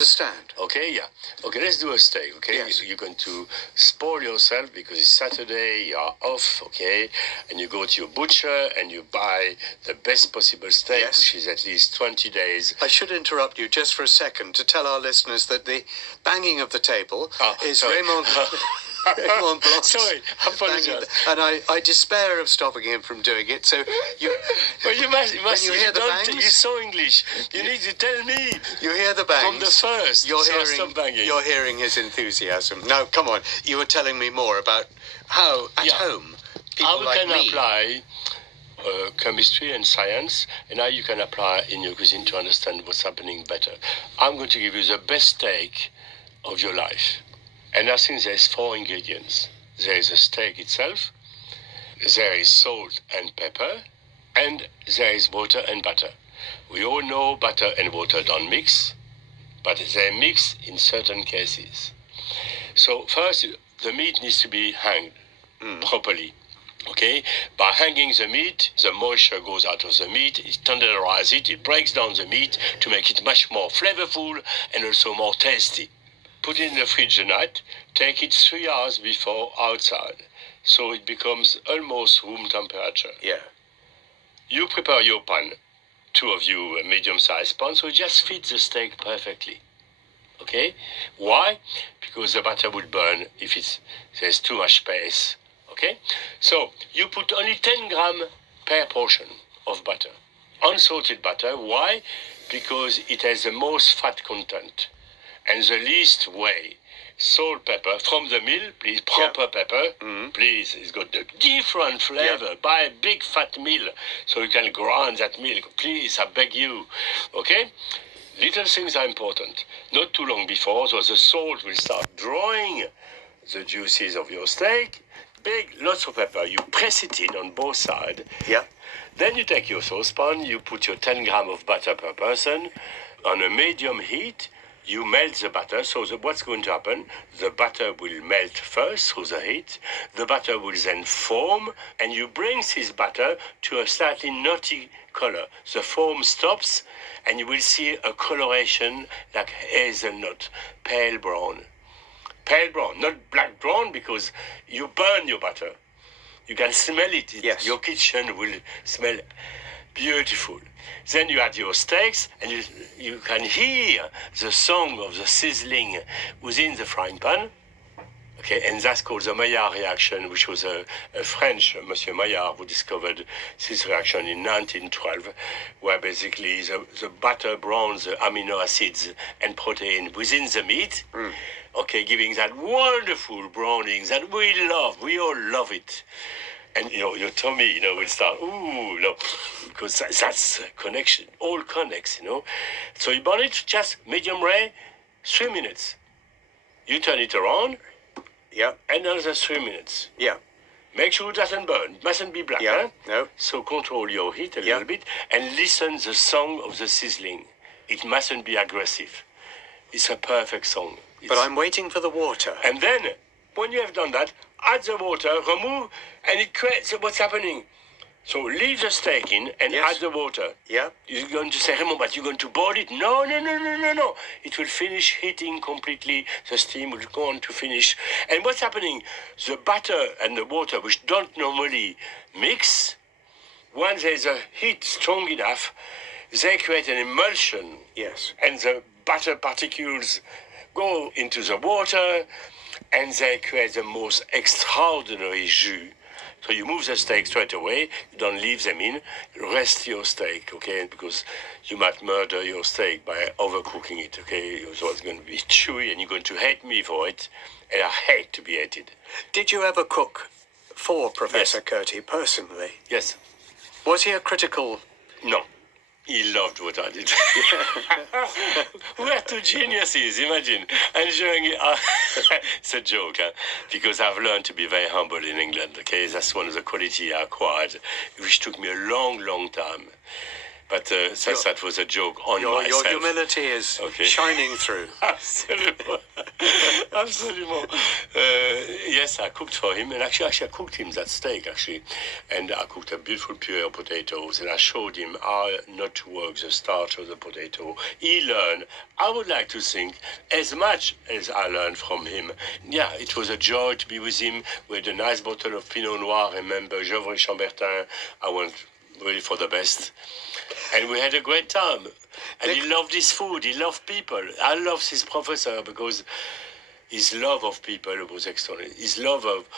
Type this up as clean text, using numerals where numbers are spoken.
Understand. Okay, yeah. Okay, let's do a steak, okay? Yes. You're going to spoil yourself because it's Saturday, you are off, okay? And you go to your butcher and you buy the best possible steak, Yes. which is at least 20 days. I should interrupt you just for a second to tell our listeners that the banging of the table is sorry. Raymond Raymond Blanc. Sorry, I apologize. And I despair of stopping him from doing it. So you, well, you must when you hear the bangs, you're so English. You need to tell me. You hear the bangs from the first. You're hearing his enthusiasm. Now, come on. You were telling me more about how at home people like me. How you can apply chemistry and science, and how you can apply in your cuisine to understand what's happening better. I'm going to give you the best steak of your life. And I think there's 4 ingredients. There is a steak itself, there is salt and pepper, and there is water and butter. We all know butter and water don't mix, but they mix in certain cases. So first, the meat needs to be hanged properly. Okay, by hanging the meat, the moisture goes out of the meat, it tenderizes it, it breaks down the meat to make it much more flavorful and also more tasty. Put it in the fridge the night, take it 3 hours before outside, so it becomes almost room temperature. Yeah. You prepare your pan, 2 of you medium-sized pans, so it just fits the steak perfectly. Okay? Why? Because the butter will burn if there's too much space. Okay? So you put only 10 grams per portion of butter. Unsalted butter. Why? Because it has the most fat content and the least weight. Salt, pepper from the mill, please. Proper pepper, please. It's got a different flavor. Yeah. Buy a big fat mill so you can grind that milk. Please, I beg you. Okay? Little things are important. Not too long before, so the salt will start drawing the juices of your steak. Lots of pepper. You press it in on both sides. Yeah. Then you take your saucepan, you put your 10 grams of butter per person on a medium heat. You melt the butter, so what's going to happen? The butter will melt first through the heat. The butter will then foam, and you bring this butter to a slightly nutty color. The foam stops, and you will see a coloration like hazelnut, pale brown. Pale brown, not black brown, because you burn your butter. You can smell it. Yes. Your kitchen will smell beautiful. Then you add your steaks, and you can hear the song of the sizzling within the frying pan. Okay, and that's called the Maillard reaction, which was a French, Monsieur Maillard, who discovered this reaction in 1912, where basically the butter browns the amino acids and protein within the meat, okay, giving that wonderful browning that we love. We all love it. And, your tummy, will start, because that's a connection. All connects, So you burn it just medium rare, 3 minutes. You turn it around. Yeah. And another 3 minutes. Yeah. Make sure it doesn't burn. It mustn't be black, Yeah. huh? No. So control your heat a little bit and listen the song of the sizzling. It mustn't be aggressive. It's a perfect song. But I'm waiting for the water. And then, when you have done that, add the water, remove, and it creates what's happening. So leave the steak in and add the water. Yeah. You're going to say, Raymond, but you're going to boil it? No. It will finish heating completely. The steam will go on to finish. And what's happening? The butter and the water, which don't normally mix, once there's a heat strong enough, they create an emulsion. Yes. And the butter particles go into the water, and they create the most extraordinary jus. So you move the steak straight away, you don't leave them in, rest your steak, okay, because you might murder your steak by overcooking it, okay, so it's going to be chewy and you're going to hate me for it, and I hate to be hated. Did you ever cook for Professor Curti personally? Yes. Was he a critical... No. He loved what I did. We're 2 geniuses, imagine. Enjoying it. It's a joke, huh? Because I've learned to be very humble in England, okay? That's one of the qualities I acquired, which took me a long, long time. But that was a joke on myself. Your humility is shining through. Absolutely. Absolutely. Yes, I cooked for him, and actually I cooked him that steak, actually. And I cooked a beautiful puree of potatoes, and I showed him how not to work the starch of the potato. He learned, I would like to think, as much as I learned from him. Yeah, it was a joy to be with him. We had a nice bottle of Pinot Noir, remember, Geoffroy Chambertin. I went really for the best. And we had a great time. And he loved his food. He loved people. I loved his professor because his love of people was extraordinary. His love of